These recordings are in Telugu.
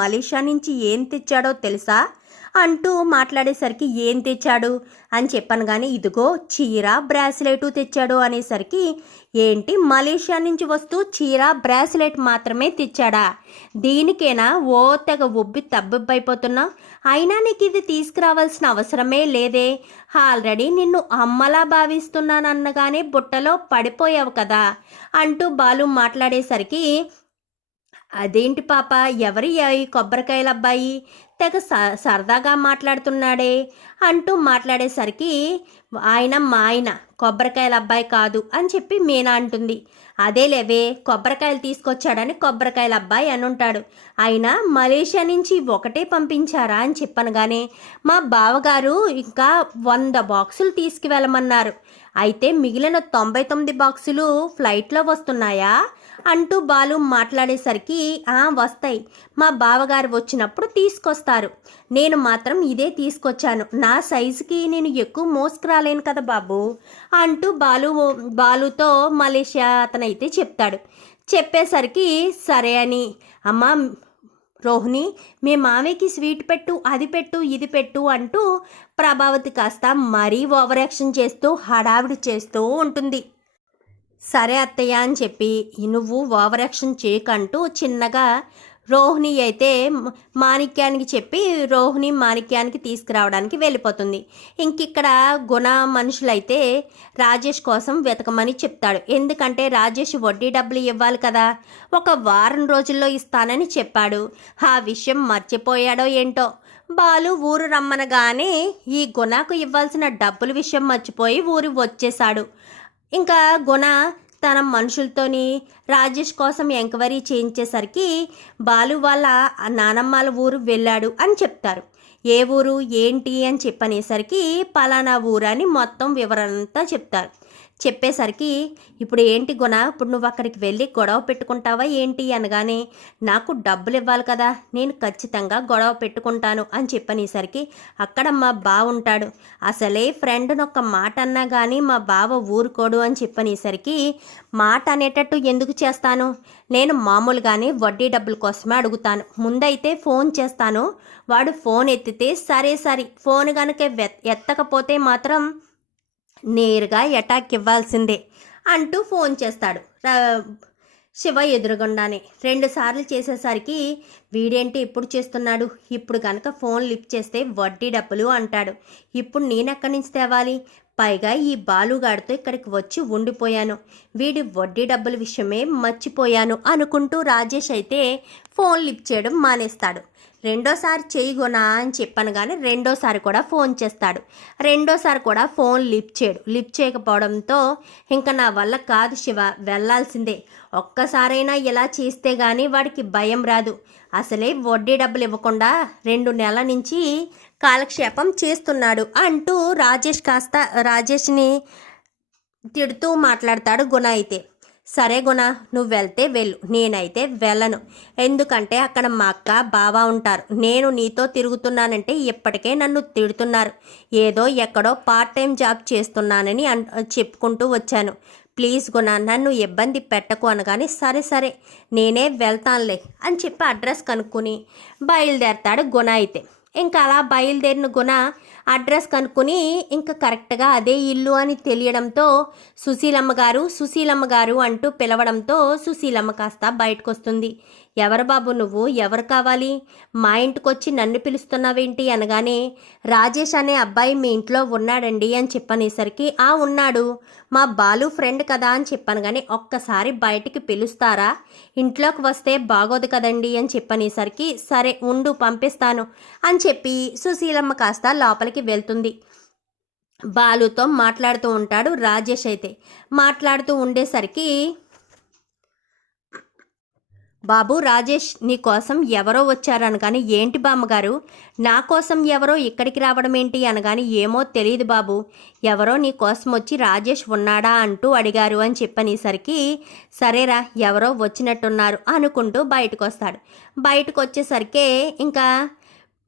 మలేషియా నుంచి ఏం తెచ్చాడో తెలుసా? అంటూ మాట్లాడేసరికి ఏం తెచ్చాడు? అని చెప్పాను కానీ ఇదిగో చీర బ్రాస్లెట్ తెచ్చాడు అనేసరికి ఏంటి మలేషియా నుంచి వస్తూ చీర బ్రాస్లెట్ మాత్రమే తెచ్చాడా? దీనికేనా ఓ తెగ ఉబ్బి తబ్బిబ్బైపోతున్నా? అయినా నీకు ఇది తీసుకురావాల్సిన అవసరమే లేదే. ఆల్రెడీ నిన్ను అమ్మలా భావిస్తున్నానన్నగానే బుట్టలో పడిపోయావు కదా? అంటూ బాలు మాట్లాడేసరికి అదేంటి పాప? ఎవరి కొబ్బరికాయల అబ్బాయి తెగ స సరదాగా మాట్లాడుతున్నాడే. అంటూ మాట్లాడేసరికి ఆయన మా ఆయన కొబ్బరికాయల అబ్బాయి కాదు అని చెప్పి మీనా అంటుంది. అదే లేవే కొబ్బరికాయలు తీసుకొచ్చాడని కొబ్బరికాయల అబ్బాయి అని ఉంటాడు ఆయన మలేషియా నుంచి ఒకటే పంపించారా? అని చెప్పనగానే మా బావగారు ఇంకా వంద బాక్సులు తీసుకువెళ్ళమన్నారు. అయితే మిగిలిన తొంభై తొమ్మిది బాక్సులు ఫ్లైట్లో వస్తున్నాయా? అంటూ బాలు మాట్లాడేసరికి ఆ వస్తాయి. మా బావగారు వచ్చినప్పుడు తీసుకొస్తారు. నేను మాత్రం ఇదే తీసుకొచ్చాను. నా సైజుకి నేను ఎక్కువ మోసుకురాలేను కదా బాబు అంటూ బాలు బాలుతో మలేషియా అతనైతే చెప్తాడు. చెప్పేసరికి సరే అని. అమ్మ రోహిణి మీ మామయ్యకి స్వీట్ పెట్టు అది పెట్టు ఇది పెట్టు అంటూ ప్రభావతి కాస్త మరీ ఓవరాక్షన్ చేస్తూ హడావిడి చేస్తూ ఉంటుంది. సరే అత్తయ్య అని చెప్పి నువ్వు ఓవర్ యాక్షన్ చేయకంటూ చిన్నగా రోహిణి అయితే మాణిక్యానికి చెప్పి రోహిణి మాణిక్యానికి తీసుకురావడానికి వెళ్ళిపోతుంది. ఇంకిక్కడ గుణ మనుషులైతే రాజేష్ కోసం వెతకమని చెప్తాడు. ఎందుకంటే రాజేష్ వడ్డీ డబ్బులు ఇవ్వాలి కదా. ఒక వారం రోజుల్లో ఇస్తానని చెప్పాడు. ఆ విషయం మర్చిపోయాడో ఏంటో. బాలు ఊరు రమ్మనగానే ఈ గుణకు ఇవ్వాల్సిన డబ్బుల విషయం మర్చిపోయి ఊరు వచ్చేశాడు. ఇంకా గుణ తన మనుషులతోని రాజేష్ కోసం ఎంక్వైరీ చేయించేసరికి బాలు వాళ్ళ నానమ్మల ఊరు వెళ్ళాడు అని చెప్తారు. ఏ ఊరు ఏంటి అని చెప్పనేసరికి పలానా ఊరు అని మొత్తం వివరణ అంతా చెప్తారు. చెప్పేసరికి ఇప్పుడు ఏంటి గుణ? ఇప్పుడు నువ్వు అక్కడికి వెళ్ళి గొడవ పెట్టుకుంటావా ఏంటి? అనగానే నాకు డబ్బులు ఇవ్వాలి కదా నేను ఖచ్చితంగా గొడవ పెట్టుకుంటాను అని చెప్పనేసరికి అక్కడ మా బావ ఉంటాడు. అసలే ఫ్రెండ్ని ఒక మాట అన్నా కానీ మా బావ ఊరుకోడు అని చెప్పనేసరికి మాట అనేటట్టు ఎందుకు చేస్తాను? నేను మామూలుగానే వడ్డీ డబ్బుల కోసమే అడుగుతాను. ముందైతే ఫోన్ చేస్తాను. వాడు ఫోన్ ఎత్తితే సరే సరే. ఫోన్ కనుక ఎత్తకపోతే మాత్రం నేరుగా అటాక్ ఇవ్వాల్సిందే అంటూ ఫోన్ చేస్తాడు. శివ ఎదురుగుండానే రెండుసార్లు చేసేసరికి వీడేంటి ఇప్పుడు చేస్తున్నాడు? ఇప్పుడు కనుక ఫోన్ లిఫ్ట్ చేస్తే వడ్డీ డబ్బులు అంటాడు. ఇప్పుడు నేనెక్కడి నుంచి తేవాలి? పైగా ఈ బాలుగాడితో ఇక్కడికి వచ్చి ఉండిపోయాను. వీడి వడ్డీ డబ్బుల విషయమే మర్చిపోయాను అనుకుంటూ రాజేష్ అయితే ఫోన్ లిఫ్ట్ చేయడం మానేస్తాడు. రెండోసారి చేయగొనా అని చెప్పాను కానీ రెండోసారి కూడా ఫోన్ చేస్తాడు. రెండోసారి కూడా ఫోన్ లిఫ్ట్ చేయడు. లిఫ్ట్ చేయకపోవడంతో ఇంకా నా వల్ల కాదు శివ వెళ్ళాల్సిందే. ఒక్కసారైనా ఇలా చేస్తే కానీ వాడికి భయం రాదు. అసలే వడ్డీ డబ్బులు ఇవ్వకుండా రెండు నెలల నుంచి కాలక్షేపం చేస్తున్నాడు అంటూ రాజేష్ కాస్త రాజేష్ని తిడుతూ మాట్లాడతాడు గుణ అయితే. సరే గుణ నువ్వు వెళ్తే వెళ్ళు. నేనైతే వెళ్ళను. ఎందుకంటే అక్కడ మా అక్క బావ ఉంటారు. నేను నీతో తిరుగుతున్నానంటే ఇప్పటికే నన్ను తిడుతున్నారు. ఏదో ఎక్కడో పార్ట్ టైం జాబ్ చేస్తున్నానని అన్ చెప్పుకుంటూ వచ్చాను. ప్లీజ్ గుణ నన్ను ఇబ్బంది పెట్టకు అనగానే సరే సరే నేనే వెళ్తానులే అని చెప్పి అడ్రస్ కనుక్కొని బయలుదేరతాడు గుణ అయితే. ఇంకా అలా బయలుదేరిన గుణ అడ్రస్ కనుక్కొని ఇంకా కరెక్ట్గా అదే ఇల్లు అని తెలియడంతో సుశీలమ్మ గారు సుశీలమ్మ గారు అంటూ పిలవడంతో సుశీలమ్మ కాస్త బయటకు వస్తుంది ఎవరు బాబు నువ్వు? ఎవరు కావాలి? మా ఇంటికొచ్చి నన్ను పిలుస్తున్నావేంటి అనగానే రాజేష్ అనే అబ్బాయి మీ ఇంట్లో ఉన్నాడండి అని చెప్పనేసరికి ఆ ఉన్నాడు. మా బాలు ఫ్రెండ్ కదా అని చెప్పాను కానీ ఒక్కసారి బయటికి పిలుస్తారా? ఇంట్లోకి వస్తే బాగోదు కదండి అని చెప్పనేసరికి సరే ఉండు పంపిస్తాను అని చెప్పి సుశీలమ్మ కాస్త లోపలికి వెళ్తుంది. బాలుతో మాట్లాడుతూ ఉంటాడు రాజేష్ అయితే. మాట్లాడుతూ ఉండేసరికి బాబు రాజేష్ నీ కోసం ఎవరో వచ్చారు అనగాని ఏంటి బామ్మగారు? నా కోసం ఎవరో ఇక్కడికి రావడం ఏంటి అనగాని ఏమో తెలియదు బాబు. ఎవరో నీ కోసం వచ్చి రాజేష్ ఉన్నాడా అంటూ అడిగారు అని చెప్పనేసరికి సరేరా ఎవరో వచ్చినట్టున్నారు అనుకుంటూ బయటకు వస్తాడు బయటకు వచ్చేసరికే ఇంకా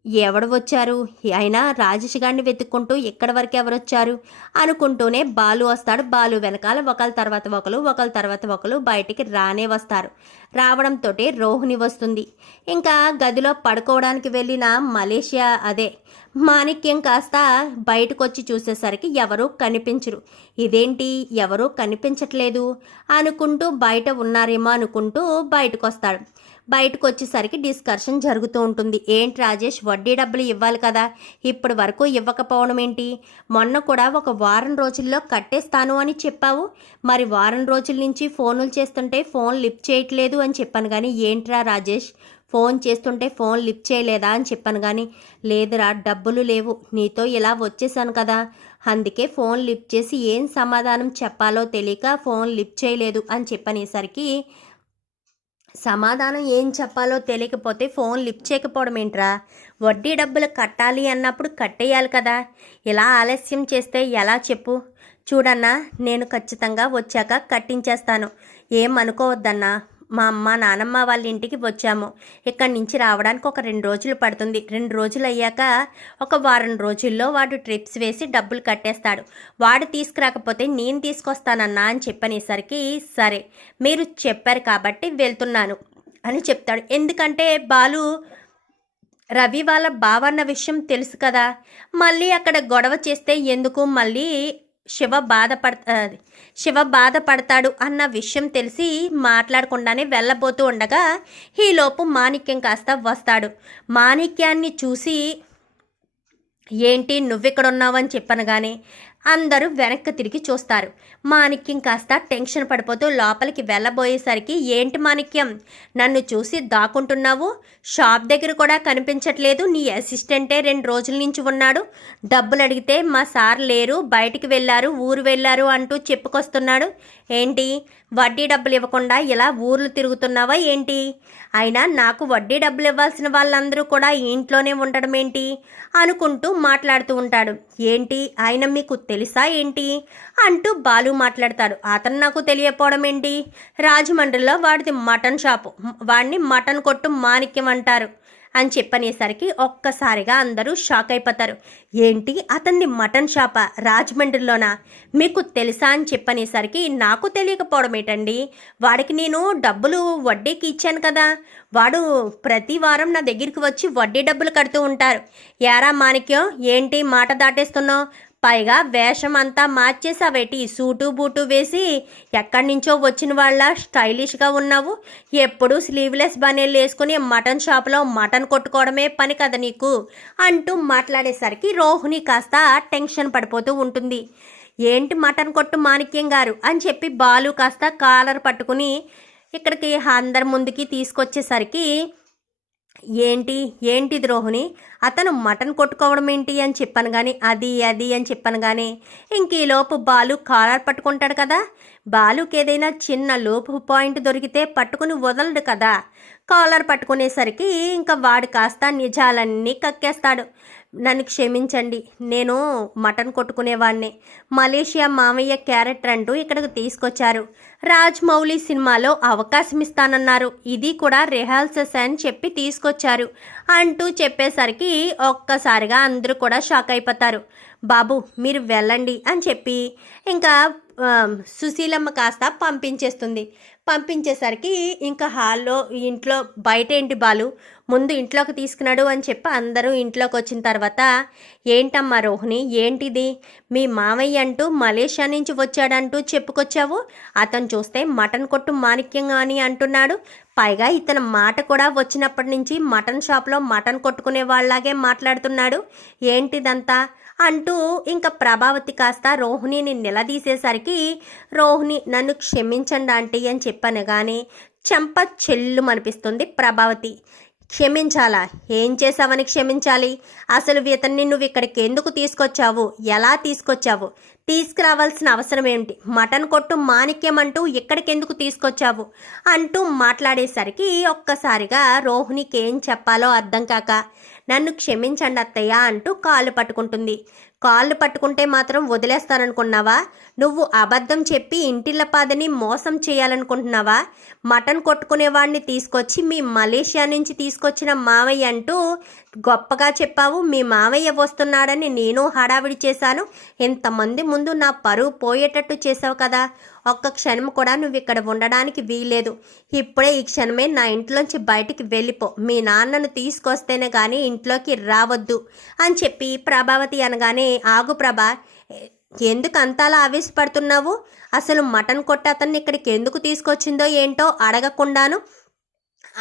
ఎవడు వచ్చారు అయినా రాజేష్ గారిని వెతుక్కుంటూ ఎక్కడి వరకు ఎవరు వచ్చారు అనుకుంటూనే బాలు వస్తాడు. బాలు వెనకాల ఒకళ్ళ తర్వాత ఒకరు ఒకళ్ళ తర్వాత ఒకరు బయటికి రానే వస్తారు. రావడంతో రోహిణి వస్తుంది. ఇంకా గదిలో పడుకోవడానికి వెళ్ళిన మలేషియా అదే. మాణిక్యం కాస్త బయటకు వచ్చి చూసేసరికి ఎవరూ కనిపించరు. ఇదేంటి? ఎవరూ కనిపించట్లేదు. అనుకుంటూ బయట ఉన్నారేమో అనుకుంటూ బయటకు వస్తాడు బయటకు వచ్చేసరికి డిస్కషన్ జరుగుతూ ఉంటుంది. ఏంటి రాజేష్ వడ్డీ డబ్బులు ఇవ్వాలి కదా? ఇప్పటి వరకు ఇవ్వకపోవడం ఏంటి? మొన్న కూడా ఒక వారం రోజుల్లో కట్టేస్తాను అని చెప్పావు. మరి వారం రోజుల నుంచి ఫోన్లు చేస్తుంటే ఫోన్ లిఫ్ట్ చేయట్లేదు అని చెప్పాను కానీ ఏంట్రా రాజేష్? ఫోన్ చేస్తుంటే ఫోన్ లిఫ్ట్ చేయలేదా అని చెప్పాను కానీ లేదురా డబ్బులు లేవు. నీతో ఇలా వచ్చేసాను కదా. అందుకే ఫోన్ లిఫ్ట్ చేసి ఏం సమాధానం చెప్పాలో తెలియక ఫోన్ లిఫ్ట్ చేయలేదు అని చెప్పనేసరికి సమాధానం ఏం చెప్పాలో తెలియకపోతే ఫోన్ లిఫ్ట్ చేయకపోవడం ఏంట్రా? వడ్డీ డబ్బులు కట్టాలి అన్నప్పుడు కట్టేయాలి కదా. ఇలా ఆలస్యం చేస్తే ఎలా చెప్పు? చూడన్నా నేను ఖచ్చితంగా వచ్చాక కట్టించేస్తాను. ఏం అనుకోవద్దన్నా. మా అమ్మ నానమ్మ వాళ్ళ ఇంటికి వచ్చాము. ఇక్కడి నుంచి రావడానికి ఒక రెండు రోజులు పడుతుంది. రెండు రోజులు అయ్యాక ఒక వారం రోజుల్లో వాడు ట్రిప్స్ వేసి డబ్బులు కట్టేస్తాడు. వాడు తీసుకురాకపోతే నేను తీసుకొస్తానన్నా అని చెప్పనేసరికి సరే మీరు చెప్పారు కాబట్టి వెళ్తున్నాను అని చెప్తాడు. ఎందుకంటే బాలు రవి వాళ్ళ బావన్న విషయం తెలుసు కదా. మళ్ళీ అక్కడ గొడవ చేస్తే ఎందుకు? మళ్ళీ శివ బాధపడ అది, శివ బాధపడతాడు అన్న విషయం తెలిసి మాట్లాడకుండానే వెళ్ళబోతూ ఉండగా ఈలోపు మాణిక్యం కాస్త వస్తాడు. మాణిక్యాన్ని చూసి ఏంటి నువ్వెక్కడున్నావు అని చెప్పను కానీ అందరూ వెనక్కి తిరిగి చూస్తారు. మాణిక్యం కాస్త టెన్షన్ పడిపోతూ లోపలికి వెళ్ళబోయేసరికి ఏంటి మాణిక్యం? నన్ను చూసి దాక్కుంటున్నావు? షాప్ దగ్గర కూడా కనిపించట్లేదు. నీ అసిస్టెంటే రెండు రోజుల నుంచి ఉన్నాడు. డబ్బులు అడిగితే మా సార్ లేరు బయటికి వెళ్ళారు ఊరు వెళ్ళారు అంటూ చెప్పుకొస్తున్నాడు. ఏంటి? వడ్డీ డబ్బులు ఇవ్వకుండా ఇలా ఊర్లు తిరుగుతున్నావా ఏంటి? అయినా నాకు వడ్డీ డబ్బులు ఇవ్వాల్సిన వాళ్ళందరూ కూడా ఇంట్లోనే ఉండడం ఏంటి? అనుకుంటూ మాట్లాడుతూ ఉంటాడు. ఏంటి? ఆయన మీకు తెలుసా ఏంటి? అంటూ బాలు మాట్లాడతాడు. అతను నాకు తెలియపోవడం ఏంటి? రాజమండ్రిలో వాడిది మటన్ షాపు. వాడిని మటన్ కొట్టు మాణిక్యం అంటారు అని చెప్పనేసరికి ఒక్కసారిగా అందరూ షాక్ అయిపోతారు. ఏంటి? అతన్ని మటన్ షాపా? రాజమండ్రిలోనా? మీకు తెలుసా అని చెప్పనేసరికి నాకు తెలియకపోవడం ఏంటండి? వాడికి నేను డబ్బులు వడ్డీకి ఇచ్చాను కదా. వాడు ప్రతి వారం నా దగ్గరికి వచ్చి వడ్డీ డబ్బులు కడుతూ ఉంటారు. యారా మాణిక్యం ఏంటి మాట దాటేస్తున్నావు? పైగా వేషం అంతా మార్చేసావేటి సూటు బూటు వేసి ఎక్కడి నుంచో వచ్చిన వాళ్ళ స్టైలిష్గా ఉన్నావు. ఎప్పుడు స్లీవ్లెస్ బనీలు వేసుకుని మటన్ షాప్లో మటన్ కొట్టుకోవడమే పని కదా నీకు? అంటూ మాట్లాడేసరికి రోహిణి కాస్త టెన్షన్ పడిపోతూ ఉంటుంది. ఏంటి మటన్ కొట్టు మాణిక్యం గారు? అని చెప్పి బాలు కాస్త కాలర్ పట్టుకుని ఇక్కడికి అందరి ముందుకి తీసుకొచ్చేసరికి ఏంటి? ఏంటి రోహిణి? అతను మటన్ కొట్టుకోవడం ఏంటి అని చెప్పాను కానీ అది అది అని చెప్పాను కానీ ఇంక ఈలోపు బాలు కాలర్ పట్టుకుంటాడు కదా? బాలుకి ఏదైనా చిన్న లోపు పాయింట్ దొరికితే పట్టుకుని వదలడు కదా. కాలర్ పట్టుకునేసరికి ఇంకా వాడు కాస్త నిజాలన్నీ కక్కేస్తాడు. నన్ను క్షమించండి నేను మటన్ కొట్టుకునేవాడిని. మలేషియా మామయ్య క్యారెక్టర్ అంటూ ఇక్కడికి తీసుకొచ్చారు. రాజ్మౌళి సినిమాలో అవకాశం ఇస్తానన్నారు. ఇది కూడా రిహార్సల్స్ అని చెప్పి తీసుకొచ్చారు. అంటూ చెప్పేసరికి ఒక్కసారిగా అందరూ కూడా షాక్ అయిపోతారు. బాబు మీరు వెళ్ళండి అని చెప్పి ఇంకా సుశీలమ్మ కాస్త పంపించేస్తుంది. పంపించేసరికి ఇంకా హాల్లో ఇంట్లో బయట ఏంటి బాలు? ముందు ఇంట్లోకి తీసుకున్నాడు అని చెప్పి అందరూ ఇంట్లోకి వచ్చిన తర్వాత ఏంటమ్మా రోహిణి ఏంటిది? మీ మామయ్య అంటూ మలేషియా నుంచి వచ్చాడంటూ చెప్పుకొచ్చావు? అతను చూస్తే మటన్ కొట్టు మాణిక్యంగా అని అంటున్నాడు. పైగా ఇతని మాట కూడా వచ్చినప్పటి నుంచి మటన్ షాప్లో మటన్ కొట్టుకునే వాళ్ళలాగే మాట్లాడుతున్నాడు. ఏంటిదంతా? అంటూ ఇంకా ప్రభావతి కాస్త రోహిణిని నిలదీసేసరికి రోహిణి నన్ను క్షమించండి ఆంటీ అని చెప్పాను కానీ చెంప చెల్లు అనిపిస్తుంది ప్రభావతి. క్షమించాలా? ఏం చేసావని క్షమించాలి? అసలు ఇతన్ని నువ్వు ఇక్కడికి ఎందుకు తీసుకొచ్చావు? ఎలా తీసుకొచ్చావు? తీసుకురావాల్సిన అవసరం ఏమిటి మటన్ కొట్టు మాణిక్యం అంటూ ఇక్కడికి తీసుకొచ్చావు? అంటూ మాట్లాడేసరికి ఒక్కసారిగా రోహిణికి ఏం చెప్పాలో అర్థం కాక నన్ను క్షమించండి అత్తయ్య అంటూ కాలు పట్టుకుంటుంది. కాళ్ళు పట్టుకుంటే మాత్రం వదిలేస్తాననుకున్నావా నువ్వు అబద్ధం చెప్పి ఇంటిల్ల పాదని మోసం చేయాలనుకుంటున్నావా? మటన్ కొట్టుకునేవాడిని తీసుకొచ్చి మీ మలేషియా నుంచి తీసుకొచ్చిన మావయ్య అంటూ గొప్పగా చెప్పావు. మీ మావయ్య వస్తున్నాడని నేను హడావిడి చేశాను. ఇంతమంది ముందు నా పరువు పోయేటట్టు చేసావు కదా. ఒక్క క్షణం కూడా నువ్వు ఇక్కడ ఉండడానికి వీలేదు ఇప్పుడే ఈ క్షణమే నా ఇంట్లోంచి బయటికి వెళ్ళిపో. మీ నాన్నను తీసుకొస్తేనే కానీ ఇంట్లోకి రావద్దు అని చెప్పి ప్రభావతి అనగానే ఆగు ప్రభా ఎందుకు అంతలా ఆవేశపడుతున్నావు? అసలు మటన్ కొట్ట అతన్ని ఇక్కడికి ఎందుకు తీసుకొచ్చిందో ఏంటో అడగకుండాను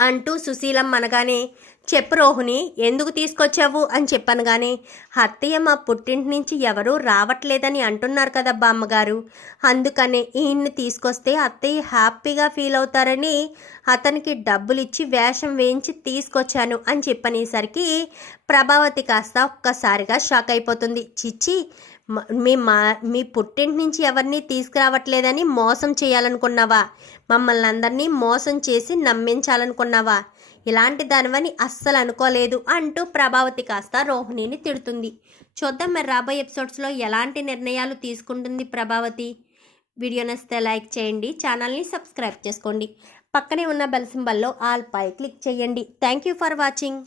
అంటూ సుశీలం అనగానే చెప్పు రోహిణి ఎందుకు తీసుకొచ్చావు? అని చెప్పాను కానీ అత్తయ్య మా పుట్టింటి నుంచి ఎవరూ రావట్లేదని అంటున్నారు కదా బామ్మగారు అందుకనే ఈయన్ని తీసుకొస్తే అత్తయ్య హ్యాపీగా ఫీల్ అవుతారని అతనికి డబ్బులు ఇచ్చి వేషం వేయించి తీసుకొచ్చాను అని చెప్పనేసరికి ప్రభావతి కాస్త ఒక్కసారిగా షాక్ అయిపోతుంది. చిచ్చి మీ మా మీ పుట్టింటి నుంచి ఎవరిని తీసుకురావట్లేదని మోసం చేయాలనుకున్నావా? మమ్మల్ని అందరినీ మోసం చేసి నమ్మించాలనుకున్నావా? ఇలాంటి దానివని అస్సలు అనుకోలేదు అంటూ ప్రభావతి కాస్త రోహిణిని తిడుతుంది. చూద్దాం మరి రాబోయే ఎపిసోడ్స్లో ఎలాంటి నిర్ణయాలు తీసుకుంటుంది ప్రభావతి. వీడియో నచ్చితే లైక్ చేయండి ఛానల్ని సబ్స్క్రైబ్ చేసుకోండి. పక్కనే ఉన్న బెల్ సింబల్లో ఆల్ పై క్లిక్ చేయండి. Thank you for watching.